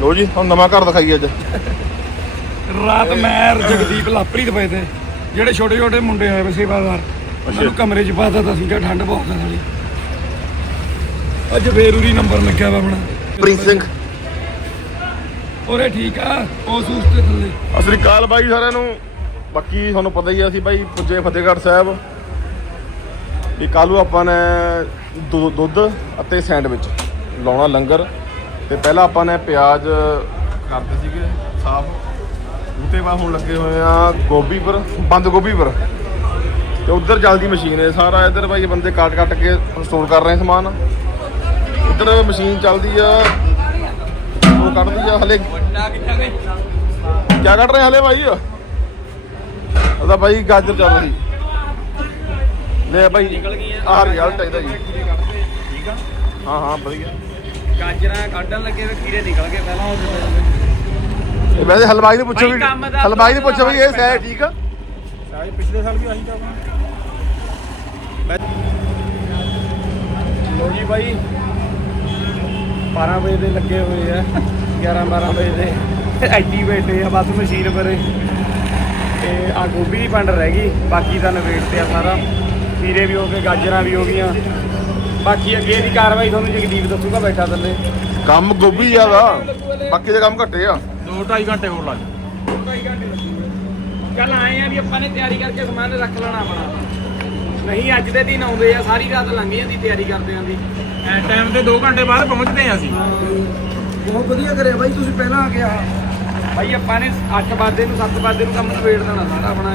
ਲੋ ਜੀ ਤੁਹਾਨੂੰ ਨਵਾਂ ਘਰ ਦਿਖਾਈ ਅੱਜ। ਰਾਤ ਮੈਂ ਜਗਦੀਪ ਲਾਪਰੀ ਦੇ ਪਏ ਤੇ ਜਿਹੜੇ ਛੋਟੇ ਛੋਟੇ ਮੁੰਡੇ ਆਏ ਵੇ ਸੇਵਾਦਾਰ ਉਹਨਾਂ ਕਮਰੇ 'ਚ ਪਾਤਾ ਤਾਂ ਸੀਗਾ ਠੰਡ ਬਹੁਤ ਆ ਸਾਲੀ ਅੱਜ ਬੇਰੂਰੀ ਨੰਬਰ ਲੱਗਿਆ ਵਾ ਆਪਣਾ। ਪ੍ਰਿੰਸ ਸਿੰਘ। ਔਰੇ ਠੀਕ ਆ ਉਹ ਸੂਸ ਤੇ ਥੱਲੇ। ਸ੍ਰੀ ਅਕਾਲ ਬਾਈ ਸਾਰਿਆਂ ਨੂੰ। ਬਾਕੀ ਤੁਹਾਨੂੰ ਪਤਾ ਹੀ ਆ ਅਸੀਂ ਬਾਈ ਪੁੱਜੇ ਫਤਿਹਗੜ੍ਹ ਸਾਹਿਬ। ਇਹ ਕੱਲ੍ਹ ਨੂੰ ਆਪਾਂ ਨੇ ਦੁੱਧ ਅਤੇ ਸੈਂਡਵਿਚ ਲਾਉਣਾ ਲੰਗਰ। ਤੇ ਪਹਿਲਾਂ ਆਪਾਂ ਨੇ ਪਿਆਜ਼ ਕਰਦੇ ਸੀਗੇ ਸਾਫ਼। ਉਤੇ ਬਾਅਦ ਹੁਣ ਲੱਗੇ ਹੋਏ ਆ। ਗੋਭੀ ਪਰ ਬੰਦ ਗੋਭੀ ਪਰ ਤੇ ਉਧਰ ਚੱਲਦੀ ਮਸ਼ੀਨ ਹੈ ਸਾਰਾ ਇੱਧਰ ਬਾਈ ਬੰਦੇ ਕੱਟ ਕੱਟ ਕੇ ਸਟੋਰ ਕਰ ਰਹੇ ਸਮਾਨ। ਉਧਰ ਮਸ਼ੀਨ ਚੱਲਦੀ ਆ। ਉਹ ਕੱਢਦੀ ਆ ਹਲੇ। ਕਿਆ ਕੱਢ ਰਹੇ ਹਲੇ ਭਾਈ ਉਹਦਾ ਭਾਈ ਗਾਜਰ ਚੱਲ ਰਹੀ। ਲੈ ਭਾਈ ਆਹ ਰਿਜ਼ਲਟ ਇਹਦਾ ਜੀ। ਠੀਕ ਆ। ਹਾਂ ਹਾਂ ਵਧੀਆ। ਗਾਜਰਾਂ ਕੱਢਣ ਲੱਗੇ ਤੇ ਕੀੜੇ ਨਿਕਲ ਗਏ ਪਹਿਲਾਂ ਉਹ ਇਹ ਵੈਸੇ ਹਲਵਾਈ ਨੂੰ ਪੁੱਛੋ ਵੀ ਹਲਵਾਈ ਨੂੰ ਪੁੱਛੋ ਵੀ ਇਹ ਸਹਿ ਠੀਕ ਆ? ਸਾਰੇ ਪਿਛਲੇ ਸਾਲ ਵੀ ਆਹੀ ਕੰਮ ਲੋ ਜੀ ਭਾਈ 12 ਵਜੇ ਦੇ ਲੱਗੇ ਹੋਏ ਆ 11 12 ਵਜੇ ਦੇ। ਐਡੀ ਬੈਠੇ ਆ ਬਸ ਮਸ਼ੀਨ ਪਰੇ। ਤੇ ਆ ਗੋਭੀ ਦੀ ਪੰਡ ਰਹਿ ਗਈ ਬਾਕੀ ਤਾਂ ਨਵੇੜ ਤੇ ਆ ਸਾਰਾ। ਖੀਰੇ ਵੀ ਹੋ ਗਏ ਗਾਜਰਾਂ ਵੀ ਹੋ ਗਈਆਂ। ਬਾਕੀ ਅੱਗੇ ਦੀ ਕਾਰਵਾਈ ਤੁਹਾਨੂੰ ਜਗਦੀਪ ਦੱਸੂਗਾ ਬੈਠਾ ਥੱਲੇ। ਕੰਮ ਗੋਭੀ ਜ਼ਿਆਦਾ। ਬਾਕੀ ਦੇ ਕੰਮ ਘੱਟੇ ਆ। 2.5 ਘੰਟੇ ਹੋਰ ਲੱਗ ਚੱਲ ਆਏ ਆ ਵੀ ਆਪਾਂ ਨੇ ਤਿਆਰੀ ਕਰਕੇ ਸਮਾਨ ਰੱਖ ਲੈਣਾ ਆਪਣਾ। ਨਹੀਂ ਅੱਜ ਦੇ ਦਿਨ ਆਉਂਦੇ ਆ ਸਾਰੀ ਰਾਤ ਲੰਘ ਜਾਂਦੀ ਤਿਆਰੀ ਕਰਦੇ ਆਂ ਦੀ। ਐ ਟਾਈਮ ਤੇ 2 ਘੰਟੇ ਬਾਅਦ ਪਹੁੰਚਦੇ ਆ ਅਸੀਂ। ਬਹੁਤ ਵਧੀਆ ਕਰਿਆ ਬਾਈ ਤੁਸੀਂ ਪਹਿਲਾਂ ਆ ਕੇ ਆ ਭਾਈ ਆਪਾਂ ਨੇ 8 ਵਜੇ ਨੂੰ 7 ਵਜੇ ਨੂੰ ਕੰਮ ਨਵੇੜ ਦੇਣਾ ਸਾਰਾ ਆਪਣਾ।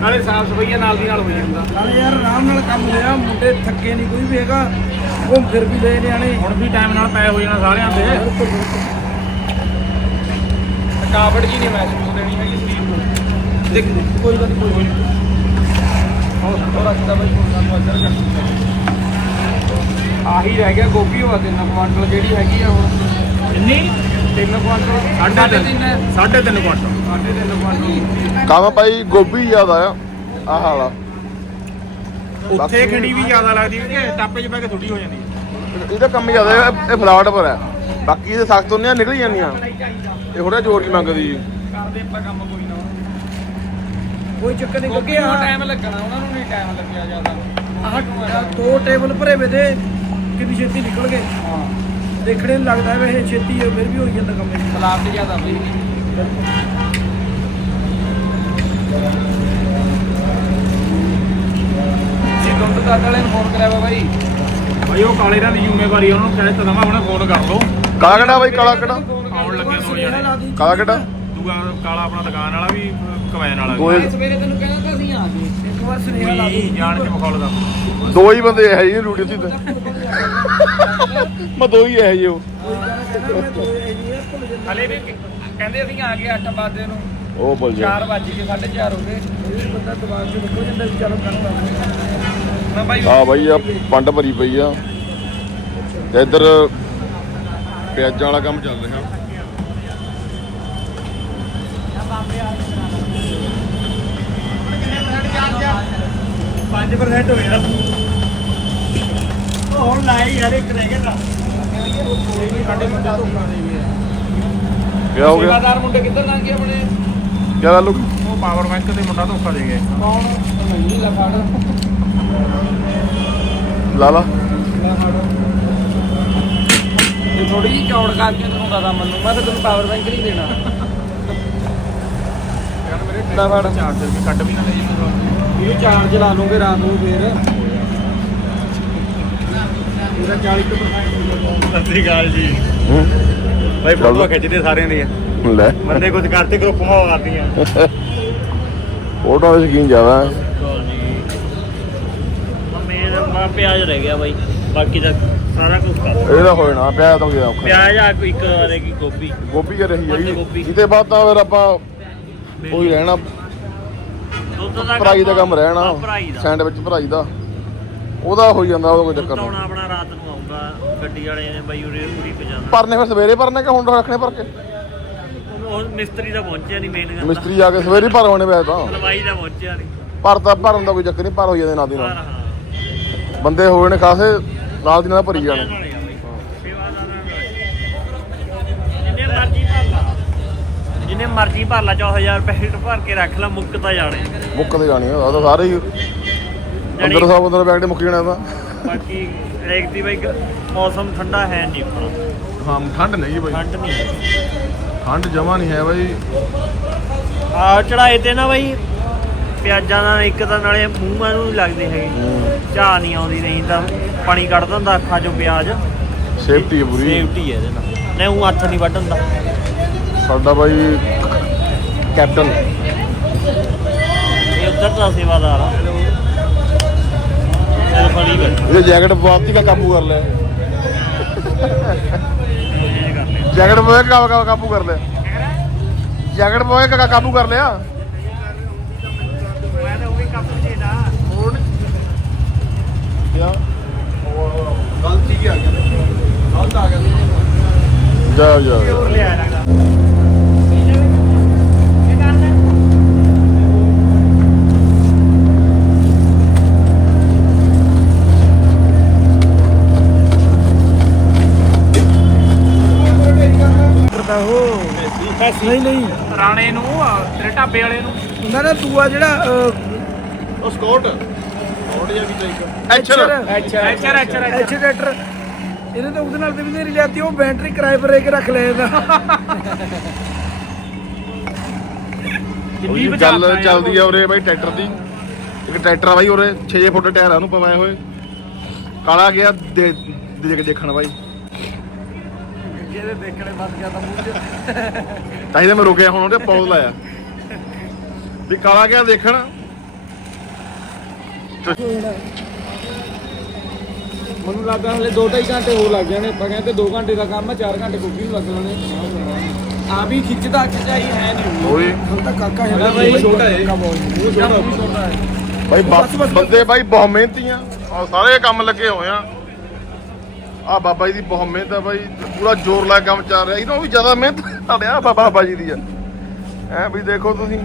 ਨਾਲੇ ਸਾਫ਼ ਸਫਾਈਆ ਨਾਲ ਦੀ ਨਾਲ ਹੋ ਜਾਂਦਾ। ਨਾਲੇ ਯਾਰ ਆਰਾਮ ਨਾਲ ਕੰਮ ਲਿਆ ਮੁੰਡੇ ਥੱਕੇ ਨਹੀਂ ਕੋਈ ਵੀ ਹੈਗਾ ਘੁੰਮ ਫਿਰ ਵੀ ਲਏ ਨਿਆਣੇ। ਹੁਣ ਵੀ ਟਾਈਮ ਨਾਲ ਪੈ ਹੋ ਜਾਣਾ ਸਾਰਿਆਂ ਦੇ। ਥਕਾਵਟ ਜੀ ਨਹੀਂ ਮਹਿਸੂਸ ਦੇਣੀ ਹੈਗੀ ਸਰੀਰ ਨੂੰ। ਦੇਖ ਕੋਈ ਗੱਲ ਕੋਈ ਨਹੀਂ ਹੋਰ ਥੋੜਾ ਜਿਹਾ ਬਈ ਸਾਨੂੰ ਅਜਰ ਕਰ ਆਹੀ ਰਹਿ ਗਿਆ ਗੋਭੀ ਹੋਆ ਤੇ ਨਾ ਕੁਆਂਟਲ ਜਿਹੜੀ ਹੈਗੀ ਆ ਹੁਣ। ਕਿੰਨੀ 3 ਕੁਆਂਟਲ ਸਾਢੇ 3 ਸਾਢੇ 3 ਕੁਆਂਟਲ। ਸਾਢੇ 3 ਕੁਆਂਟਲ ਕੰਮ ਭਾਈ ਗੋਭੀ ਜ਼ਿਆਦਾ ਆ ਆਹ ਵਾਲਾ ਉੱਥੇ ਖੜੀ ਵੀ ਜ਼ਿਆਦਾ ਲੱਗਦੀ ਕਿ ਟਾਪੇ 'ਚ ਪੈ ਕੇ ਥੋੜੀ ਹੋ ਜਾਂਦੀ ਇਹਦਾ ਕੰਮ ਜ਼ਿਆਦਾ ਹੈ ਇਹ ਫਲਾਵਟ ਪਰ ਹੈ। ਬਾਕੀ ਇਹਦੇ ਸਖਤ ਹੁੰਦੇ ਆ ਨਿਕਲ ਜਾਂਦੀਆਂ। ਇਹ ਥੋੜਾ ਜ਼ੋਰ ਦੀ ਮੰਗਦੀ ਜੀ। ਕਰਦੇ ਆਪਾਂ ਕੰਮ ਕੋਈ ਨਾ। ਕੋਈ ਚੱਕਰ ਨਹੀਂ ਕਿਉਂਕਿ ਆ ਟਾਈਮ ਲੱਗਣਾ ਉਹਨਾਂ ਨੂੰ ਨਹੀਂ ਟਾਈਮ ਲੱਗਿਆ ਜ਼ਿਆਦਾ। ਆਹ ਦੋ ਟੇਬਲ ਭਰੇ ਵੇ ਦੇ ਕਿੰਨੀ ਛੇਤੀ ਨਿਕਲ ਗਏ। ਹਾਂ। ਦੇਖਣੇ ਨੂੰ ਲੱਗਦਾ ਵੇ ਇਹ ਛੇਤੀ ਹੈ ਫਿਰ ਵੀ ਹੋਈ ਜਾਂਦਾ ਕੰਮ ਇਹ। ਸਲਾਬ ਜ਼ਿਆਦਾ ਬਈ। ਜੀ ਦੁੱਧ ਕੱਢ ਵਾਲੇ ਨੂੰ ਫੋਨ ਕਰਿਆ ਵਾ ਬਾਈ। ਭਾਈ ਉਹ ਕਾਲੇ ਰਾਂ ਦੀ ਜ਼ਿੰਮੇਵਾਰੀ ਉਹਨੂੰ ਕਹਿ ਤਾ ਦਵਾਂ ਹੁਣੇ ਫੋਨ ਕਰ ਲਓ। ਕਾਲਾ ਕਿਹੜਾ ਬਾਈ ਕਾਲਾ ਕਿਹੜਾ? ਆਉਣ ਲੱਗੇ ਦੋ ਸੁਨੇਹਾ ਲਾ ਜਣੇ ਦੀ। ਕਾਲਾ ਕਿਹੜਾ? ਦੂਆ ਕਾਲਾ ਆਪਣਾ ਦੁਕਾਨ ਵਾਲਾ ਵੀ ਕਮੈਨ ਵਾਲਾ ਦੋਏ ਮੈਂ ਸਵੇਰੇ ਤੈਨੂੰ ਕਹਿੰਦਾ ਤਾਂ ਅਸੀਂ ਆ ਗਏ ਇੱਕ ਵਾਰ ਸੁਨੇਹਾ ਲਾ ਵੀ ਦੀ ਜਾਣ ਕੇ ਮਖੌਲ ਦਾ ਦੋ ਹੀ ਬੰਦੇ ਹੈ ਜੀ ਰੂਟੀ ਉੱਤੇ ਮੈਂ ਦੋ ਹੀ ਇਹ ਜਾਂਦਾ ਹਲੇ ਵੀ ਕਹਿੰਦੇ ਅਸੀਂ ਆ ਗਏ 8 ਵਜੇ ਨੂੰ। ਉਹ ਬੋਲ ਜਾ 4 ਵਜ ਗਏ 4:30 ਹੋ ਗਏ। ਇਹ ਬੰਦਾ ਦਿਮਾਗ 'ਚ ਨਿਕਲ ਜਾਂਦਾ ਵੀ ਚਲੋ ਕੰਮ ਕਰ। ਮੈਂ ਬਾਈ ਆ ਬਾਈ ਆ ਪੰਡ ਭਰੀ ਪਈ ਆ। ਤੇ ਇੱਧਰ ਪਿਆਜ਼ਾਂ ਵਾਲਾ ਕੰਮ ਚੱਲ ਰਿਹਾ। 5% ਹੋ ਗਿਆ। ਹੁਣ ਲਾਈ ਯਾਰ ਇੱਕ ਰਹਿ ਗਿਆ ਸਾਡੇ ਮੁੰਡੇ ਧੋਖਾ ਦੇ ਗਏ ਕਿਆ ਹੋ ਗਿਆ? ਸੇਵਾਦਾਰ ਮੁੰਡੇ ਕਿੱਧਰ ਲੰਘ ਗਏ ਆਪਣੇ? ਕਿਆ ਗੱਲ ਹੋ ਗਈ? ਉਹ ਪਾਵਰ ਬੈਂਕ ਤੇ ਮੁੰਡਾ ਧੋਖਾ ਦੇ ਗਿਆ ਕੌਣ? ਨਹੀਂ ਲਾ ਫੜ ਲਾ ਲਾ। ਇਹ ਥੋੜੀ ਜਿਹੀ ਚੌੜ ਕਰਕੇ ਦਿਖਾਉਂਦਾ ਤਾਂ ਮੈਨੂੰ ਮੈਂ ਤਾਂ ਤੈਨੂੰ ਪਾਵਰ ਬੈਂਕ ਨਹੀਂ ਦੇਣਾ। ਲੈ ਫੜ। ਚਾਰਜਰ ਵੀ ਕੱਢ ਵੀ ਨਾ ਲਈ ਮੈਨੂੰ ਇਹ ਚਾਰਜ ਲਾ ਲੂੰਗੇ ਰਾਤ ਨੂੰ ਫੇਰ। ਇਹਦਾ 40% ਸਤਿ ਗਾਲ ਜੀ। ਹੂੰ। ਭਾਈ ਫੋਟੋਆਂ ਖਿੱਚਦੇ ਸਾਰਿਆਂ ਦੀਆਂ। ਲੈ। ਬੰਦੇ ਕੁਝ ਕਰਤੇ ਗਰੁੱਪ ਮਾ ਕਰਦੀਆਂ। ਫੋਟੋ ਦੇ ਸ਼ਕੀਨ ਜ਼ਿਆਦਾ? ਹੈ ਮੇਰਾ ਮਾ ਪਿਆਜ਼ ਰਹਿ ਗਿਆ ਬਾਈ। ਬਾਕੀ ਤਾਂ ਸਾਰਾ ਕੁਝ ਕਰ ਇਹਦਾ ਹੋ ਜਾਣਾ ਪਿਆ ਤਾਂ ਗਿਆ ਔਖਾ? ਪਿਆਜ਼ ਆ ਕੋਈ ਇੱਕ ਰਹੇਗੀ ਗੋਭੀ। ਗੋਭੀ ਕਰ ਰਹੀ ਹੈ ਇਹਦੇ ਬਾਅਦ ਤਾਂ ਫਿਰ ਆਪਾਂ ਕੋਈ ਰਹਿਣਾ। ਦੁੱਧ ਦਾ ਭਰਾਈ ਦਾ ਕੰਮ ਰਹਿਣਾ। ਭਰਾਈ ਦਾ। ਸੈਂਡਵਿਚ ਭਰਾਈ ਦਾ। ਉਹਦਾ ਹੋ ਜਾਂਦਾ ਉਹਦਾ ਕੋਈ ਚੱਕਰ ਨਹੀਂ। ਆਪਣਾ ਰਾਤ ਨੂੰ ਆਊਗਾ ਗੱਡੀ ਵਾਲੇ ਨੇ ਬਾਈ ਉਰੇ ਉਰੀ ਪਜਾਣਾ ਭਰਨੇ ਫਿਰ ਸਵੇਰੇ ਭਰਨੇ ਕਿ ਹੁਣ ਰੱਖਣੇ ਭਰ ਕੇ ਉਹ ਮਿਸਤਰੀ ਦਾ ਪਹੁੰਚਿਆ ਨਹੀਂ ਮੇਨ ਗੱਲ। ਮਿਸਤਰੀ ਆ ਕੇ ਸਵੇਰੇ ਭਰ ਹੋਣੇ ਪਿਆ ਤਾਂ। ਹਲਵਾਈ ਦਾ ਪਹੁੰਚਿਆ ਨਹੀਂ ਭਰਤਾ ਭਰਨ ਦਾ ਕੋਈ ਚੱਕਰ ਨਹੀਂ ਭਰ ਹੋ ਜਾਂਦੇ ਨਾਲ ਦੀ ਪਰ ਨਾਲ ਬੰਦੇ ਹੋਏ ਨੇ ਖਾਸੇ ਨਾਲ ਦੀ ਨਾਲ ਭਰੀ ਜਾਣੇ। ਜਿੰਨੇ ਮਰਜ਼ੀ ਭਰ ਲਾ। 4000 ਪੈਕਟ ਭਰ ਕੇ ਰੱਖ ਲਾ ਮੁੱਕ ਤਾਂ ਜਾਣੇ। ਮੁੱਕਦੇ ਜਾਣੀ ਆ ਉਹ ਤਾਂ ਸਾਰੇ ਹੀ 1500 1500 ਪੈਕਟ ਮੁੱਕ ਜਾਣਾ ਤਾਂ। ਬਾਕੀ ਰੇਕ ਦੀ ਬਾਈ ਮੌਸਮ ਠੰਡਾ ਹੈ ਨਹੀਂ ਆਪਣਾ ਹਾਂ ਠੰਡ ਨਹੀਂ ਬਾਈ। ਠੰਡ ਨਹੀਂ ਹੈ। ਠੰਡ ਜਮਾ ਨਹੀਂ ਹੈ ਬਾਈ। ਆ ਚੜਾਏ ਤੇ ਨਾ ਬਾਈ ਪਿਆਜ਼ਾਂ ਦਾ ਇੱਕ ਤਾਂ ਨਾਲੇ ਮੂੰਹਾਂ ਨੂੰ ਨੀ ਲੱਗਦੇ ਹੈਗੇ। ਚਾਹ ਨਹੀਂ ਆਉਂਦੀ ਨਹੀਂ ਤਾਂ ਪਾਣੀ ਕੱਢ ਦਿੰਦਾ ਅੱਖਾਂ ਚੋਂ ਪਿਆਜ਼। ਸੇਫਟੀ ਹੈ ਪੂਰੀ। ਸੇਫਟੀ ਹੈ ਇਹਦੇ ਨਾਲ। ਨਹੀਂ ਉਹ ਹੱਥ ਨਹੀਂ ਵੱਢਣ ਦਾ। ਸਾਡਾ ਬਾਈ ਕੈਪਟਨ। ਇਹ ਉੱਧਰ ਦਾ ਸੇਵਾਦਾਰ ਆ। ਬੈਠਾ। ਇਹ ਜੈਕਟ ਪਵਾਤੀ ਦਾ ਕਾਬੂ ਕਰ ਲਿਆ। ਕਰ ਲਿਆ। ਜੈਕਟ ਪਵਾ ਕੇ ਕਾ- ਕਾ- ਕਾਬੂ ਕਰ ਲਿਆ। ਜੈਕਟ ਪਵਾ ਕੇ ਕਾਬੂ ਕਰ ਲਿਆ ਮੈਂ ਤਾਂ ਉਹ ਵੀ ਕੱਪ ਚੇਦਾ ਕਿਆ ਗਲਤੀ ਕੀ ਆ ਗਿਆ ਗਲਤ ਆ ਗਿਆ ਜਾ ਜਾ ਜਾ। ਲਿਆ ਲੱਗਦਾ ਕਰਦਾ ਉਹ ਨਹੀਂ ਨਹੀਂ। ਰਾਣੇ ਨੂੰ ਤੇਰੇ ਢਾਬੇ ਵਾਲੇ ਨੂੰ। ਨਾ ਤੂੰ ਆ ਜਿਹੜਾ ਉਹ ਸਕੌਟ। ਸਕੌਟ ਜਾਂ ਵੀ ਚਾਹੀਦਾ ਐਚਰ। ਐਚਰ। ਐਚਰ ਐਚਰ ਐਚਰ ਐਚਰ। ਇਹਨੇ ਤਾਂ ਉਹਦੇ ਨਾਲ ਤੇ ਵੀ ਨਹੀਂ ਲਿਆਤੀ ਉਹ ਬੈਟਰੀ ਕਿਰਾਏ ਪਰ ਦੇ ਕੇ ਰੱਖ ਲਿਆ ਇਹਦਾ। ਦਿੱਲੀ ਗੱਲ ਚੱਲਦੀ ਆ ਉਰੇ ਬਾਈ ਟਰੈਕਟਰ ਦੀ। ਇੱਕ ਟਰੈਕਟਰ ਆ ਬਾਈ ਉਰੇ 6 ਫੁੱਟ ਟਾਇਰ ਆ ਉਹਨੂੰ ਪਵਾਏ ਹੋਏ। ਕਾਲਾ ਗਿਆ ਦੇ ਦੇਖ ਦੇਖਣ ਬਾਈ। ਜਿਹਦੇ ਦੇਖਣੇ ਵੱਧ ਗਿਆ ਤਾਂ ਮੂੰਹ 'ਚ ਤਾਂ ਹੀ ਤਾਂ ਮੈਂ ਰੁਕਿਆ ਹੁਣ ਉਹਦੇ ਪੌਜ਼ ਲਾਇਆ। ਵੀ ਕਾਲਾ ਗਿਆ ਦੇਖਣ? ਮੈਨੂੰ ਲੱਗਦਾ ਹਲੇ 2.5 ਘੰਟੇ ਹੋਰ ਲੱਗ ਜਾਣੇ। ਆਪਾਂ ਕਹਿੰਦੇ 2 ਘੰਟੇ ਦਾ ਕੰਮ ਹੈ 4 ਘੰਟੇ ਕੁੱਕੀ ਨੂੰ ਲੱਗ ਜਾਣੇ। ਆ ਵੀ ਖਿੱਚਦਾ ਖਿਚਾਈ ਹੈ ਨਹੀਂ। ਓਏ। ਹੁਣ ਤਾਂ ਕਾਕਾ ਹੈ ਬਾਈ, ਛੋਟਾ ਹੈ। ਉਹ ਛੋਟਾ ਹੈ। ਬਾਈ ਬੰਦੇ ਬਾਈ ਬਹੁਤ ਮਿਹਨਤੀ ਆ ਸਾਰੇ ਕੰਮ ਲੱਗੇ ਹੋਏ ਆ। ਆ ਬਾਬਾ ਜੀ ਦੀ ਬਹੁਤ ਮਿਹਨਤ ਆ ਬਾਈ ਪੂਰਾ ਜ਼ੋਰ ਲਾ ਕੇ ਕੰਮ ਚੱਲ ਰਿਹਾ। ਇਹਨਾਂ ਵੀ ਜ਼ਿਆਦਾ ਮਿਹਨਤ ਆ ਬਾਬਾ ਜੀ ਦੀ ਆ। ਐ ਵੀ ਦੇਖੋ ਤੁਸੀਂ।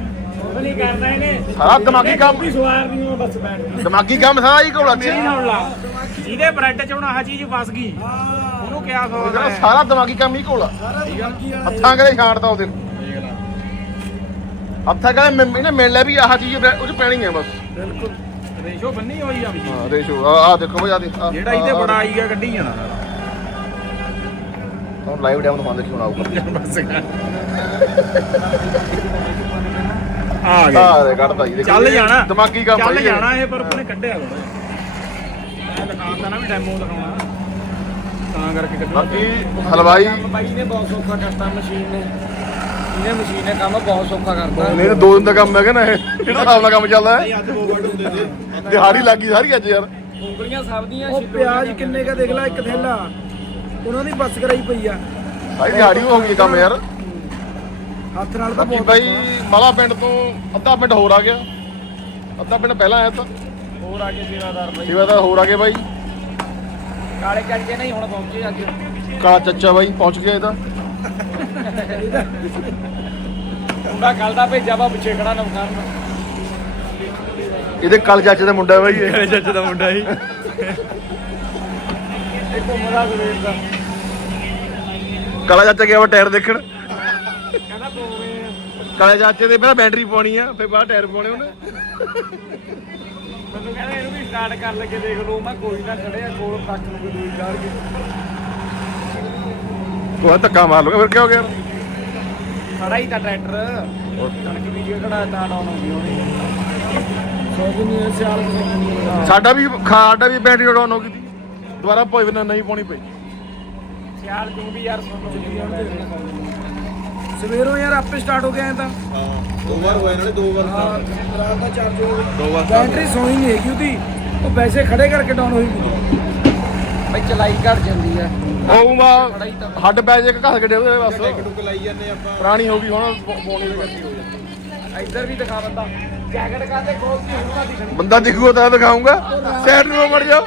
ਨਹੀਂ ਕਰਨਾ ਇਹਨੇ ਸਾਰਾ ਦਿਮਾਗੀ ਕੰਮ ਵੀ ਸਵਾਰ ਨਹੀਂ ਉਹ ਬਸ ਬੈਠ ਗਿਆ ਦਿਮਾਗੀ ਕੰਮ ਸਾਰਾ ਹੀ ਕੋਲ ਲਾ। ਜਿਹਦੇ ਬ੍ਰੈਡ ਚ ਹੁਣ ਆਹ ਚੀਜ਼ ਫਸ ਗਈ। ਉਹਨੂੰ ਕਿਆ ਸੋਚਦਾ ਸਾਰਾ ਦਿਮਾਗੀ ਕੰਮ ਹੀ ਕੋਲ ਆ ਹੱਥਾਂ ਕਰੇ ਛਾੜਦਾ ਉਹਦੇ ਹੱਥਾਂ ਕਰੇ ਮੈਂ ਇਹਨੇ ਮਿਲ ਲਿਆ ਵੀ ਆਹ ਚੀਜ਼ ਉਹ ਚ ਪੈਣੀ ਹੈ ਬਸ। ਰੇਸ਼ੋ ਬੰਨੀ ਹੋਈ ਆ ਵੀ। ਹਾਂ ਰੇਸ਼ੋ ਆ ਆ ਦੇਖੋ ਬਈ ਆ ਦੇਖ ਆਹ- ਜਿਹੜਾ ਇਹਦੇ ਆਹ- ਬੜਾ ਆਈ ਗਿਆ ਕੱਢੀ ਜਾਣਾ। ਤੁਹਾਨੂੰ ਲਾਈਵ ਡੈਮੋ ਦਿਖਾਉਂਦੇ ਕਿਉਂ ਆਊਗਾ। ਬਸ। ਆ ਗਿਆ। ਆ ਰੇ ਕੱਢਦਾ ਜੀ ਚੱਲ ਜਾਣਾ। ਦਿਮਾਗੀ ਕੰਮ ਚੱਲ। ਜਾਣਾ ਇਹ ਪਰ ਉਹਨੇ ਕੱਢਿਆ ਥੋੜਾ ਮੈਂ ਦਿਖਾਉਂਦਾ ਨਾ ਵੀ ਡੈਮੋ ਦਿਖਾਉਣਾ। ਤਾਂ ਕਰਕੇ ਕੱਢਣਾ ਬਾਕੀ ਹਲਵਾਈ ਬਾਈ ਨੇ ਬਹੁਤ ਸੌਖਾ ਕਰਤਾ ਮਸ਼ੀਨ ਨੇ। ਇਹਨੇ ਮਸ਼ੀਨ ਨੇ ਕੰਮ ਬਹੁਤ ਸੌਖਾ ਕਰਤਾ ਨਹੀਂ ਤਾਂ ਦੋ ਦਿਨ ਦਾ ਕੰਮ ਹੈਗਾ ਨਾ ਇਹ? ਜਿਹੜਾ ਹਿਸਾਬ ਨਾਲ ਕੰਮ ਚੱਲਦਾ ਹੈ। ਦਿਹਾੜੀ ਲੱਗੀ ਸਾਰੀ ਅੱਜ ਯਾਰ। ਉਂਗਲੀਆਂ ਸਭ ਦੀਆਂ ਉਹ ਪਿਆਜ਼ ਕਿੰਨੇ ਕਾ ਦੇਖ ਲੈ ਇੱਕ ਥੈਲਾ। ਉਹਨਾਂ ਦੀ ਬੱਸ ਕਰਾਈ ਪਈ ਆ। ਸਾਰੀ ਦਿਹਾੜੀ ਹੋ ਗਈ ਕੰਮ ਯਾਰ। ਹੱਥ ਨਾਲ ਤਾਂ ਬਹੁਤ ਬਾਈ ਮਾਲਾ ਪਿੰਡ ਤੋਂ ਅੱਧਾ ਪਿੰਡ ਹੋਰ ਆ ਗਿਆ। ਅੱਧਾ ਪਿੰਡ ਪਹਿਲਾਂ ਆਇਆ ਤਾਂ। ਹੋਰ ਆ ਕੇ ਸੇਵਾਦਾਰ ਬਾਈ। ਸੇਵਾਦਾਰ ਹੋਰ ਆ ਗਏ ਬਾਈ। ਕਾਲੇ ਚਾਚੇ ਨਹੀਂ ਹੁਣ ਪਹੁੰਚੇ ਅੱਜ। ਕਾਲਾ ਚੱਚਾ ਬਾਈ ਪਹੁੰਚ ਗਿਆ ਇਹਦਾ ਮੁੰਡਾ ਕੱਲ ਦਾ ਭੇਜਿਆ ਵਾ ਪਿੱਛੇ ਖੜਾ ਨਮਕਾਨ ਇਹਦੇ ਕਲ ਚਾਚੇ ਦਾ ਮੁੰਡਾ ਬਾਈ ਇਹ ਚੱਚ ਦਾ ਮੁੰਡਾ ਸੀ ਇੱਕ ਘੁੰਮਦਾ ਸਵੇਰ ਦਾ। ਕਾਲਾ ਚਾਚਾ ਗਿਆ ਵਾ ਟਾਇਰ ਦੇਖਣ। ਕਾਲੇ ਚਾਚੇ ਦੇ ਪਹਿਲਾਂ ਬੈਟਰੀ ਪਾਉਣੀ ਆ ਫਿਰ ਬਾਅਦ ਟਾਇਰ ਪਾਉਣੇ ਉਹਨੇ। ਮੈਨੂੰ ਕਹਿੰਦਾ ਇਹਨੂੰ ਵੀ ਸਟਾਰਟ ਕਰ ਲੱਗੇ ਦੇਖ ਲਓ ਮੈਂ ਕੋਈ ਨਾ ਖੜਿਆ ਕੋਲ ਕੱਖ ਨੂੰ ਕੋਈ ਦੂਈ ਕਾਰ ਕੇ ਉਹ ਧੱਕਾ ਮਾਰ ਲੂਗਾ ਫਿਰ ਕੀ ਹੋ ਗਿਆ? ਖੜਾ ਹੀ ਤਾਂ ਟਰੈਕਟਰ। ਕਣਕ ਵੀ ਜੇ ਖੜਾ ਤਾਂ ਹੋ? ਗਈ ਹੋਣੀ ਸਾਡਾ ਵੀ ਖਾਡਾ ਵੀ ਬੈਟਰੀ ਡਾਊਨ ਹੋ ਗਈ ਸੀ। ਦੁਬਾਰਾ ਭੋਜ ਨਾ ਨਹੀਂ ਪਾਉਣੀ ਪਈ। ਸਿਆਲ ਤੂੰ ਵੀ ਯਾਰ ਸੁਣ ਸਵੇਰੋਂ ਯਾਰ ਆਪੇ ਸਟਾਰਟ ਹੋ ਗਿਆ ਐ ਤਾਂ। ਦੋ ਵਾਰ ਹੋਏ ਨਾਲੇ ਦੋ ਵਾਰ ਹਾਂ ਰਾਤ ਦਾ ਚਾਰਜ ਹੋ ਗਿਆ। ਦੋ ਵਾਰ ਬੈਟਰੀ ਸੋਈ ਨਹੀਂ ਹੈਗੀ ਉਹਦੀ। ਉਹ ਵੈਸੇ ਖੜੇ ਕਰਕੇ ਡਾਊਨ ਹੋਈ ਗਈ ਬਈ ਚਲਾਈ ਘਟ ਜਾਂਦੀ ਹੈ ਉਹ ਮਾ ਹੱਡ ਪੈ ਜੇ ਘਸ ਕੇ ਡੇਵੇ ਬਸ। ਟੁਕ ਲਾਈ ਜਾਂਦੇ ਆਪਾਂ। ਪੁਰਾਣੀ ਹੋ ਗਈ ਹੁਣ ਪੌਣੀ ਦੇ ਕਰਕੇ। ਹੋ ਜਾਂਦੀ ਇੱਧਰ ਵੀ ਦਿਖਾ ਬੰਦਾ। ਜੈਕਟ ਕਾਤੇ ਖੋਲਦੀ ਹੁਣ ਤਾਂ ਦਿਖਣੀ। ਬੰਦਾ ਦਿਖੂਗਾ ਤਾਂ ਦਿਖਾਉਂਗਾ ਸਾਈਡ ਨੂੰ ਮੜ ਜਾਓ।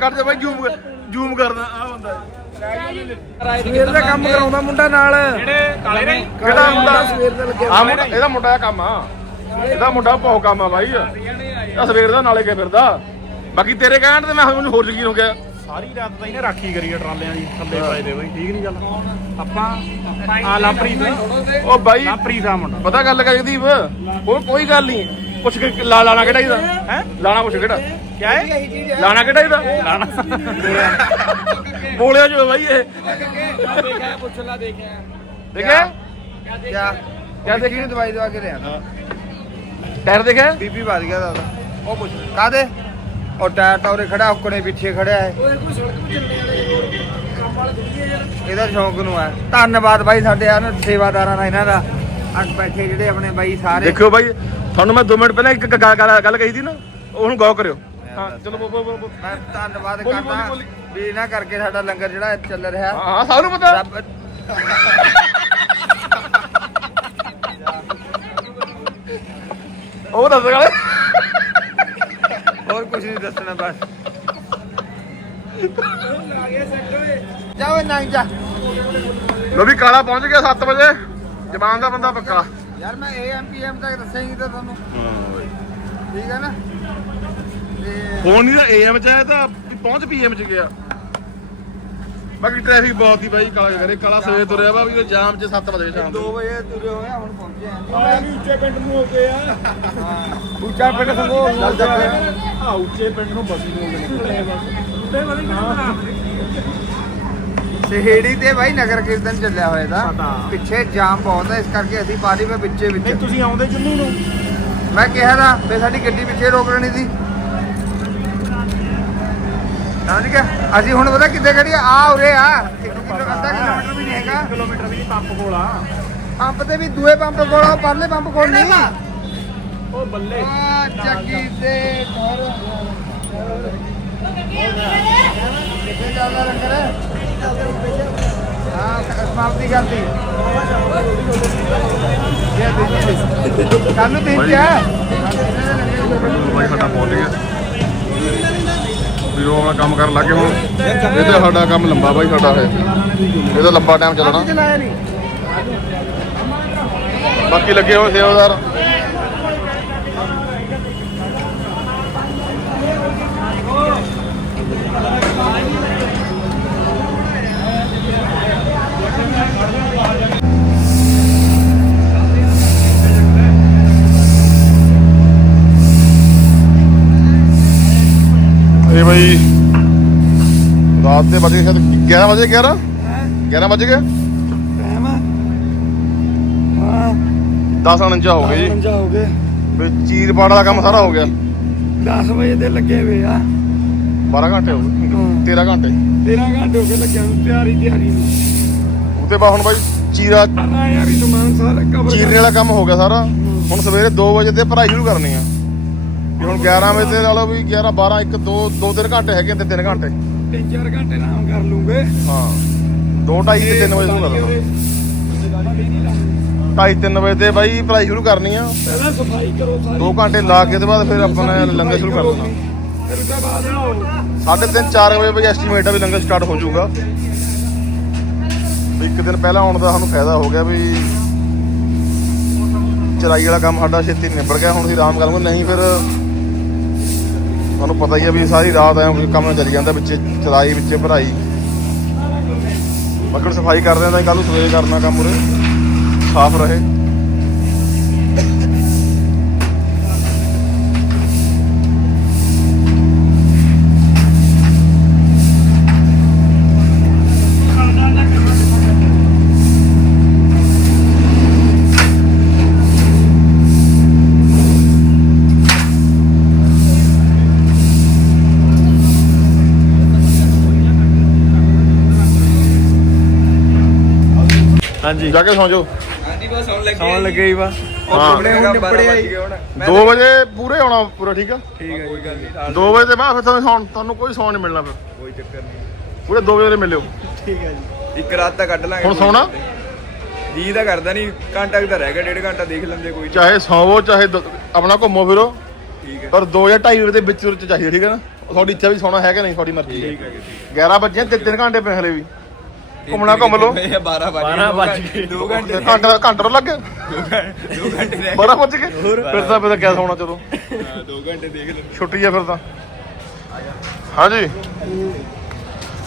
ਕੱਟ ਜਾ ਬਾਈ ਜ਼ੂਮ ਜ਼ੂਮ ਕਰਦਾ ਆ ਬੰਦਾ ਸਵੇਰ ਦਾ ਕੰਮ ਕਰਾਉਂਦਾ ਮੁੰਡਾ ਨਾਲ। ਜਿਹੜੇ ਕਾਲੇ ਨੇ। ਕਿਹੜਾ ਮੁੰਡਾ ਸਵੇਰ ਦਾ ਲੱਗਿਆ ਆ ਮੁੰਡਾ ਇਹਦਾ ਮੁੰਡਾ ਦਾ ਕੰਮ ਆ। ਇਹਦਾ ਮੁੰਡਾ ਬਹੁਤ ਕੰਮ ਆ ਬਾਈ। ਆ ਸਵੇਰ ਦਾ ਨਾਲੇ ਕੇ ਫਿਰਦਾ। ਬਾਕੀ ਤੇਰੇ ਕਹਿਣ ਤੇ ਮੈਂ ਮੈਨੂੰ ਹੋਰ ਯਕੀਨ ਹੋ ਗਿਆ। ਸਾਰੀ ਰਾਤ ਤਾਂ ਇਹਨੇ ਰਾਖੀ ਕਰੀ ਆ ਟਰਾਲਿਆਂ ਦੀ ਥੱਲੇ ਪਏ ਦੇ ਬਈ ਠੀਕ ਨਹੀਂ ਗੱਲ? ਆਪਾਂ ਆ ਲਾਪਰੀ ਦਾ ਉਹ ਬਾਈ ਲਾਪਰੀ ਦਾ ਮੁੰਡਾ। ਪਤਾ ਗੱਲ ਕਰ ਜਗਦੀਪ ਉਹ ਕੋਈ ਗੱਲ ਨਹੀਂ ਪੁੱਛ ਕੇ ਲਾ ਲਾਣਾ ਕਿਹੜਾ ਇਹਦਾ ਹੈ? ਲਾਣਾ ਪੁੱਛ ਕਿਹੜਾ? ਕਿਆ ਹੈ। ਲਾਣਾ ਕਿਹੜਾ ਇਹਦਾ ਲਾਣਾ। ਬੋਲਿਆ ਜੋ ਬਾਈ ਇਹ। ਦੇਖਿਆ ਪੁੱਛ ਲਾ ਦੇਖਿਆ। ਦੇਖਿਆ? ਕਿਆ ਕਿਆ? ਦੇਖੀ ਦਵਾਈ ਦਵਾ ਕੇ ਲਿਆ ਟਾਇਰ ਦੇਖਿਆ? ਬੀਬੀ ਵੱਧ ਗਿਆ ਦਾਦਾ। ਉਹ ਪੁੱਛ। ਕਾਦੇ ਉਹ ਟਾਇਰ ਟੌਰੇ ਖੜਾ ਉਕਣੇ ਪਿੱਛੇ ਖੜਿਆ ਹੈ। ਇਹਦਾ ਸ਼ੌਂਕ ਨੂੰ ਹੈ। ਧੰਨਵਾਦ ਬਾਈ ਸਾਡੇ ਆ ਸੇਵਾਦਾਰਾਂ ਦਾ ਇਹਨਾਂ ਦਾ। ਅੱਜ ਬੈਠੇ ਜਿਹੜੇ ਆਪਣੇ ਬਾਈ ਸਾਰੇ। ਦੇਖਿਓ ਬਾਈ ਤੁਹਾਨੂੰ ਮੈਂ 2 ਮਿੰਟ ਪਹਿਲਾਂ ਇੱਕ ਗੱਲ- ਕਹੀ ਸੀ ਨਾ ਉਹਨੂੰ ਗੌਰ ਕਰਿਓ। ਹਾਂ ਚਲੋ ਬੋ- ਬੋ- ਬੋ- ਬੋ। ਮੈਂ ਧੰਨਵਾਦ ਕਰਦਾ ਵੀ ਇਹਨਾਂ ਕਰਕੇ ਸਾਡਾ ਲੰਗਰ ਜਿਹੜਾ ਚੱਲ ਰਿਹਾ। ਹਾਂ ਹਾਂ ਸਾਨੂੰ ਪਤਾ। ਉਹ ਦੱਸ ਗਾਲੇ। ਕੁਝ ਨਹੀਂ ਦੱਸਣਾ ਬਸ। ਜਾਓ ਨਾ ਜਾ। ਲੋ ਵੀ ਕਾਲਾ ਪਹੁੰਚ ਗਿਆ 7 ਵਜੇ। ਜਵਾਨ ਦਾ ਬੰਦਾ ਪੱਕਾ। ਯਾਰ ਮੈਂ ਏਐਮ ਪੀਐਮ ਤੱਕ ਦੱਸਿਆ ਹੀ ਨਹੀਂ ਤਾਂ ਤੁਹਾਨੂੰ। ਠੀਕ ਹੈ ਨਾ? ਫੋਨ ਨਹੀਂ ਤਾਂ ਏਐਮ ਚ ਆਇਆ ਤਾਂ ਪਹੁੰਚ ਪੀਐਮ ਚ ਗਿਆ। ਬਾਕੀ ਟ੍ਰੈਫਿਕ ਬਹੁਤ ਹੀ ਬਾਈ ਕਾਲਾ ਕਰੇ ਕਾਲਾ ਸਵੇਰ ਤੁਰਿਆ ਵਾ ਵੀ ਉਹ ਜਾਮ ਚ 7 ਵਜੇ ਸ਼ਾਮ 2 ਨੂੰ ਵਜੇ ਤੁਰੇ ਹੋਏ ਹੁਣ ਪਹੁੰਚੇ ਆ। ਉੱਚੇ ਪਿੰਡ ਨੂੰ ਹੋ ਗਏ ਆ। ਉੱਚਾ ਪਿੰਡ ਸੰਗੋ। ਚੱਲ ਜਾ ਆ ਉੱਚੇ ਪਿੰਡ ਨੂੰ ਬਸੀ ਨੂੰ ਨਿਕਲੇ ਬਸ ਸ਼ਹਿੜੀ ਤੇ ਬਾਈ ਨਗਰ ਕੀਰਤਨ ਚੱਲਿਆ ਹੋਇਆ ਦਾ ਪਤਾ। ਪਿੱਛੇ ਜਾਮ ਬਹੁਤ ਹੈ ਇਸ ਕਰਕੇ ਅਸੀਂ ਪਾਰੀ ਵਿੱਚ ਵਿੱਚੇ। ਨਹੀਂ ਵਿੱਚ ਤੁਸੀਂ ਆਉਂਦੇ ਚੁੰਨੀ ਨੂੰ। ਮੈਂ ਕਿਹਾ ਨਾ ਫੇ ਸਾਡੀ ਗੱਡੀ ਪਿੱਛੇ ਰੋਕ ਲੈਣੀ ਸੀ। ਸਮਝ ਗਿਆ? ਅਸੀਂ ਹੁਣ ਪਤਾ ਕਿੱਥੇ ਖੜੀ ਆ? ਆਹ ਉਰੇ ਆ। ਇੱਕ ਕਿਲੋ ਅੱਧਾ ਕਿਲੋਮੀਟਰ ਵੀ ਨਹੀਂ ਹੈਗਾ। ਕਿਲੋਮੀਟਰ ਵੀ ਨਹੀਂ ਪੰਪ ਕੋਲ ਆ। ਪੰਪ ਤੇ ਵੀ ਦੂਏ ਪੰਪ ਕੋਲ ਆ, ਪਰਲੇ ਪੰਪ ਕੋਲ ਨਹੀਂ। ਉਹ ਬੱਲੇ। ਆ ਚੱਕੀ ਤੇ ਘਰ। ਕਿੱਥੇ ਚੱਲਦਾ ਲੰਗਰ? ਹਾਂ ਸਮਾਪਤੀ ਕਰਦੀ ਕੱਲ ਨੂੰ ਦਿਨ ਚ ਹੈ ਬਾਈ ਸਾਡਾ ਪਹੁੰਚ ਗਿਆ। ਵੀ ਉਹ ਆਪਣਾ ਕੰਮ ਕਰਨ ਲੱਗੇ ਹੁਣ। ਇਹ ਤੇ ਸਾਡਾ ਕੰਮ ਲੰਬਾ ਬਾਈ ਸਾਡਾ ਹੈ ਇਹਦਾ ਲੰਬਾ ਟਾਈਮ ਚੱਲਣਾ। ਬਾਕੀ ਲੱਗੇ ਹੋਏ ਸੇਵਾਦਾਰ। ਬਈ। ਰਾਤ ਦੇ ਵਜੇ ਸ਼ਾਇਦ 11 ਵਜੇ 11 11 ਵਜੇ ਗਏ? ਟਾਈਮ ਹਾਂ। 10 ਅਣਜਾ ਹੋ ਗਏ ਜੀ। ਪੰਜਾ ਹੋ ਗਏ। ਵੀ ਚੀਰ ਪਾੜ ਦਾ ਕੰਮ ਸਾਰਾ ਹੋ ਗਿਆ। 10 ਵਜੇ ਦੇ ਲੱਗੇ ਹੋਏ ਆ। 12 ਘੰਟੇ ਹੋ ਗਏ। ਹਾਂ। 13 ਘੰਟੇ। 13 ਘੰਟੇ ਹੋ ਗਏ ਲੱਗਿਆ ਨੂੰ ਤਿਆਰੀ ਤਿਆਰੀ ਨੂੰ। ਉਹਦੇ ਬਾਅਦ ਹੁਣ ਬਾਈ ਚੀਰਾ ਆ ਯਾਰ ਵੀ ਸਮਾਨ ਸਾਰਾ ਕਵਰ ਚੀਰਨੇ ਵਾਲਾ ਕੰਮ ਹੋ ਗਿਆ ਸਾਰਾ। ਹੁਣ ਸਵੇਰੇ 2 ਵਜੇ ਤੇ ਭਰਾਈ ਸ਼ੁਰੂ ਕਰਨੀ ਆ। ਵੀ ਹੁਣ 11 ਵਜੇ ਤੇ ਲਾ ਲਓ ਵੀ 11 12 1 2 2 3 ਘੰਟੇ ਹੈਗੇ ਤੇ 3 ਘੰਟੇ। 3-4 ਘੰਟੇ ਆਰਾਮ ਕਰ ਲੂੰਗੇ। ਹਾਂ। 2 2.5 ਤੇ 3 ਵਜੇ ਸ਼ੁਰੂ ਕਰ ਦੇਣਾ 2.5 3 ਵਜੇ ਤੇ ਬਾਈ ਭਰਾਈ ਸ਼ੁਰੂ ਕਰਨੀ ਆ। ਪਹਿਲਾਂ ਸਫ਼ਾਈ ਕਰੋ ਸਾਰੀ। 2 ਘੰਟੇ ਲਾ ਕੇ ਤੇ ਬਾਅਦ ਫਿਰ ਆਪਾਂ ਨੇ ਲੰਗਰ ਸ਼ੁਰੂ ਕਰ ਦੇਣਾ ਫਿਰ ਬਾਅਦ ਆਓ। ਸਾਢੇ ਤਿੰਨ 4 ਵਜੇ ਬਈ ਐਸਟੀਮੇਟ ਆ ਵੀ ਲੰਗਰ ਸਟਾਰਟ ਹੋ ਜਾਊਗਾ। ਇੱਕ ਦਿਨ ਪਹਿਲਾਂ ਆਉਣ ਦਾ ਸਾਨੂੰ ਫਾਇਦਾ ਹੋ ਗਿਆ ਵੀ ਚਰਾਈ ਵਾਲਾ ਕੰਮ ਸਾਡਾ ਛੇਤੀ ਨਿਬੜ ਗਿਆ ਹੁਣ ਅਸੀਂ ਆਰਾਮ ਕਰਾਂਗੇ ਨਹੀਂ ਫਿਰ ਤੁਹਾਨੂੰ ਪਤਾ ਹੀ ਆ ਵੀ ਸਾਰੀ ਰਾਤ ਐ ਕੰਮ ਚੱਲੀ ਜਾਂਦਾ, ਵਿੱਚ ਚਲਾਈ, ਵਿੱਚ ਭਰਾਈ। ਮੱਕੜ ਸਫ਼ਾਈ ਕਰਦੇ ਆਂ ਤਾਂ ਕੱਲ ਨੂੰ ਸਵੇਰੇ ਕਰਨਾ ਕੰਮ ਉਰੇ। ਸਾਫ਼ ਰਹੇ। ਹਾਂਜੀ। ਜਾ ਕੇ ਸੌਂ ਜਾਓ। ਸੌਣ ਲੱਗੇ ਹੀ। ਵਾ ਹਾਂ। ਹੁਣ ਨਿਪੜਿਆ ਹੀ। 2 ਵਜੇ ਪੂਰੇ ਆਉਣਾ ਪੂਰਾ ਠੀਕ ਆ? ਠੀਕ ਹੈ ਕੋਈ ਗੱਲ ਨਹੀਂ 2 ਵਜੇ ਦੇ ਬਾਅਦ ਫਿਰ ਤੁਹਾਨੂੰ ਸੌਣ ਤੁਹਾਨੂੰ ਕੋਈ ਸੌਣ ਨਹੀਂ ਮਿਲਣਾ ਫਿਰ। ਕੋਈ ਚੱਕਰ ਨਹੀਂ ਪੂਰੇ 2 ਵਜੇ ਮਿਲਿਓ। ਠੀਕ ਹੈ ਜੀ। ਇੱਕ ਰਾਤ ਤਾਂ ਕੱਢ ਲਾਂਗੇ। ਹੁਣ ਸੌਣਾ? ਜੀ ਤਾਂ ਕਰਦਾ ਨਹੀਂ ਘੰਟਾ ਕੁ ਤਾਂ ਰਹਿ ਗਿਆ ਡੇਢ ਘੰਟਾ ਦੇਖ ਲੈਂਦੇ ਕੋਈ। ਚਾਹੇ ਸੌਵੋ ਚਾਹੇ ਦ- ਆਪਣਾ ਘੁੰਮੋ ਫਿਰੋ। ਠੀਕ ਹੈ ਪਰ 2 ਜਾਂ 2.5 ਵਜੇ ਦੇ ਵਿੱਚ ਵਿੱਚ ਚਾਹੀਏ ਠੀਕ ਹੈ ਨਾ? ਤੁਹਾਡੀ ਇੱਛਾ ਵੀ ਸੌਣਾ ਹੈ ਕਿ ਨਹੀਂ ਤੁਹਾਡੀ ਮਰਜ਼ੀ ਹੈ। 11 ਵਜੇ ਤੇ 3 ਘੰਟੇ ਪਏ ਹਲੇ ਵੀ। ਘੁੰਮਣਾ ਘੁੰਮ ਲਓ। 12 12 ਵੱਜ ਗਏ 2 ਘੰਟੇ ਘੰਟਾ ਘੰਟਾ ਲੱਗ ਗਿਆ? 2 ਘੰਟੇ ਰਹਿ 12 ਵਜ ਗਏ? ਫਿਰ ਤਾਂ ਫਿਰ ਤਾਂ ਕਿਆ ਸੌਣਾ ਚਲੋ। ਗਏ 2 ਘੰਟੇ ਦੇਖ ਲੈਂਦੇ ਛੁੱਟੀ ਆ ਫਿਰ ਤਾਂ। ਹਾਂਜੀ।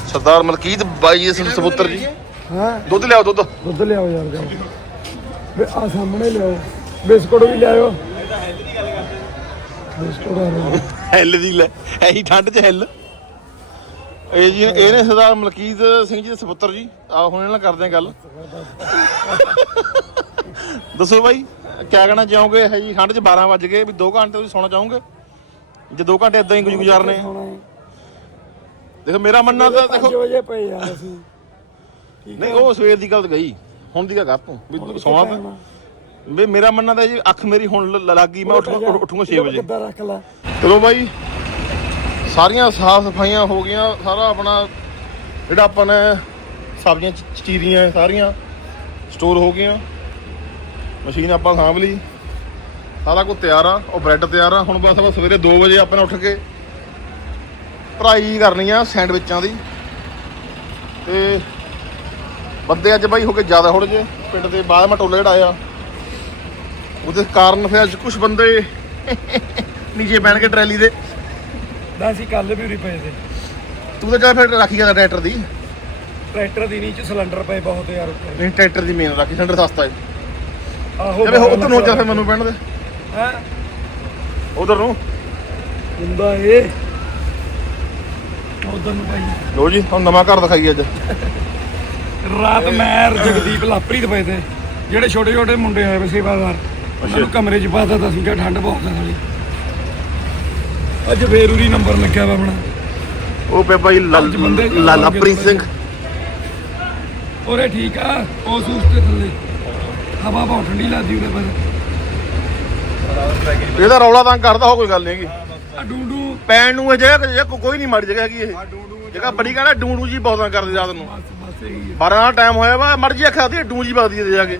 ਸਰਦਾਰ ਮਲਕੀਤ ਬਾਈ ਜੀ ਸ- ਸਪੁੱਤਰ ਜੀ। ਹਾਂ? ਦੁੱਧ ਲਿਆਓ ਦੁੱਧ। ਦੁੱਧ ਲਿਆਓ ਯਾਰ ਜਾਓ। ਵੇ ਆ ਸਾਹਮਣੇ ਲਿਆਓ। ਬਿਸਕੁਟ ਵੀ ਲਿਆਓ ਬਿਸਕੁਟ ਆ ਰਹੇ ਹੈਲ ਦੀ ਲੈ। ਐਹੀ ਠੰਡ 'ਚ ਹੈਲ ਇਹ ਜੀ ਇਹ ਨੇ ਸਰਦਾਰ ਮਲਕੀਤ ਸਿੰਘ ਜੀ ਦੇ ਸਪੁੱਤਰ ਜੀ। ਆ ਹੁਣ ਇਹਨਾਂ ਨਾਲ ਕਰਦੇ ਆ ਗੱਲ। ਦੱਸੋ ਬਾਈ ਕਿਆ ਕਹਿਣਾ ਚਾਹੋਗੇ? ਇਹ ਜੀ ਠੰਡ 'ਚ 12 ਵਜ ਗਏ ਵੀ 2 ਘੰਟੇ ਤੁਸੀਂ ਸੌਣਾ ਚਾਹੋਗੇ? ਜੇ 2 ਘੰਟੇ ਇਦਾਂ ਹੀ ਗੁਜ਼- ਗੁਜ਼ਾਰਨੇ। ਦੇਖੋ ਮੇਰਾ ਮੰਨਣਾ ਤਾਂ 5 ਦੇਖੋ ਵਜੇ ਪਏ ਯਾਰ ਅਸੀਂ। ਨਹੀਂ ਉਹ ਸਵੇਰ ਦੀ ਗੱਲ ਗਈ। ਹੁਣ ਦੀ ਗੱਲ ਕਰ ਤੂੰ ਵੀ ਸੌਣਾ ਤਾਂ ਵੀ ਮੇਰਾ ਮੰਨਣਾ ਤਾਂ ਜੀ ਅੱਖ ਮੇਰੀ ਹੁਣ ਲ- ਲੱਗ ਗਈ ਮੈਂ ਉੱਠ ਉੱਠੂਗਾ 6 ਵਜੇ। ਕਿੱਦਾਂ ਰੱਖ ਲਾ ਚਲੋ ਬਾਈ ਸਾਰੀਆਂ ਸਾਫ਼ ਸਫਾਈਆਂ ਹੋ ਗਈਆਂ, ਸਾਰਾ ਆਪਣਾ ਜਿਹੜਾ ਆਪਾਂ ਨੇ ਸਬਜ਼ੀਆਂ, ਚ- ਚੀਰੀਆਂ ਸਾਰੀਆਂ ਸਟੋਰ ਹੋ ਗਈਆਂ। ਮਸ਼ੀਨ ਆਪਾਂ ਸਾਂਭ ਲਈ। ਸਾਰਾ ਕੁਝ ਤਿਆਰ ਆ, ਉਹ ਬ੍ਰੈਡ ਤਿਆਰ ਆ। ਹੁਣ ਬਸ ਸਵੇਰੇ 2 ਵਜੇ ਆਪਾਂ ਨੇ ਉੱਠ ਕੇ ਭਰਾਈ ਕਰਨੀ ਆ ਸੈਂਡਵਿਚਾਂ ਦੀ। ਤੇ ਬੰਦੇ ਅੱਜ ਬਾਈ ਹੋ ਕੇ ਜ਼ਿਆਦਾ ਥੋੜੇ ਜੇ ਪਿੰਡ ਦੇ ਬਾਹਰ ਮੈਂ ਟੋਲੇ ਜਿਹੜਾ ਉਹਦੇ ਕਾਰਨ ਫਿਰ ਅੱਜ ਕੁਝ ਬੰਦੇ ਨੀਚੇ ਪੈਣਗੇ ਟਰੈਲੀ ਦੇ। ਨਾ ਅਸੀਂ ਕੱਲ ਵੀ ਉਰੀ ਪਏ ਤੇ। ਤੂੰ ਤਾਂ ਜਾ ਫਿਰ ਰਾਖੀ ਗਿਆ ਟਰੈਕਟਰ ਦੀ। ਟਰੈਕਟਰ ਦੀ ਨੀਚ ਸਿਲੰਡਰ ਪਏ ਬਹੁਤ ਯਾਰ ਉੱਪਰ। ਨਹੀਂ ਟਰੈਕਟਰ ਦੀ ਮੇਨ ਰਾਖੀ ਸਿਲੰਡਰ ਸਸਤਾ ਹੈ। ਆਹੋ ਜਿਵੇਂ ਉਧਰ ਨੂੰ ਚੱਲ ਫਿਰ ਮੈਨੂੰ ਪੈਣ ਦੇ। ਹੈ? ਉਧਰ ਨੂੰ। ਹੁੰਦਾ ਇਹ ਉਧਰ ਨੂੰ ਭਾਈ। ਲੋ ਜੀ ਹੁਣ ਨਵਾਂ ਘਰ ਦਿਖਾਈ ਅੱਜ। ਰਾਤ ਮੈਂ ਜਗਦੀਪ ਲਾਪਰੀ ਦੇ ਪਏ ਤੇ ਜਿਹੜੇ ਛੋਟੇ ਛੋਟੇ ਮੁੰਡੇ ਆਏ ਵੇ ਸੇਵਾਦਾਰ ਉਹਨਾਂ ਨੂੰ ਕਮਰੇ 'ਚ ਪਾਤਾ ਤਾਂ ਸੀਗਾ ਠੰਡ ਬਹੁਤ ਆ ਸਾਲੀ। ਅੱਜ ਫੇਰ ਉਰੀ ਨੰਬਰ ਲੱਗਿਆ ਵਾ ਆਪਣਾ। ਉਹ ਪੇ ਬਾਈ ਪੰਜ ਬੰਦੇ ਜੀ, ਲਾਲਾ ਪ੍ਰਿੰਸ ਸਿੰਘ। ਉਰੇ ਠੀਕ ਆ ਉਹ ਸੂਸ ਤੇ ਥੱਲੇ। ਹਵਾ ਬਹੁਤ ਠੰਡੀ ਲੱਗਦੀ ਉਹਦੇ ਪਰ। ਇਹਦਾ ਰੌਲਾ ਤਾਂ ਕਰਦਾ ਹੋ ਕੋਈ ਗੱਲ ਨਹੀਂ ਹੈਗੀ। ਆ ਡੂਡੂ। ਪੈਣ ਨੂੰ ਇਹ ਜਗ੍ਹਾ ਕੋਈ ਨਹੀਂ ਮਾੜੀ ਜਗ੍ਹਾ ਹੈਗੀ ਇਹ। ਜਗ੍ਹਾ ਬੜੀ ਕਹਿੰਦਾ ਡੂਡੂ ਜੀ ਬਹੁਤਾਂ ਕਰਦੇ ਰਾਤ ਨੂੰ। ਬਸ ਬਸ ਇਹੀ ਆ। 12 ਦਾ ਟਾਈਮ ਹੋਇਆ ਵਾ ਮਰਜ਼ੀ ਅੱਖਾਂ ਦੀ ਡੂੰ ਜੀ ਵਗਦੀ ਤੇ ਜਾ ਕੇ।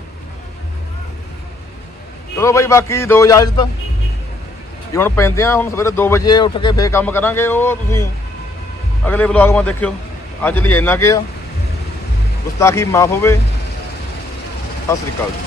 ਚਲੋ ਬਾਈ ਬਾਕੀ ਦੋ ਇਜਾਜ਼ਤ। ਜੇ ਹੁਣ ਪੈਂਦੇ ਆ, ਹੁਣ ਸਵੇਰੇ 2 ਵਜੇ ਉੱਠ ਕੇ ਫੇਰ ਕੰਮ ਕਰਾਂਗੇ, ਉਹ ਤੁਸੀਂ ਅਗਲੇ ਵਲੌਗ ਮਾ ਦੇਖਿਓ। ਅੱਜ ਲਈ ਇੰਨਾ ਕੇ ਆ। ਗੁਸਤਾਖੀ ਮਾਫ ਹੋਵੇ। ਸਤਿ ਸ੍ਰੀ ਅਕਾਲ ਜੀ।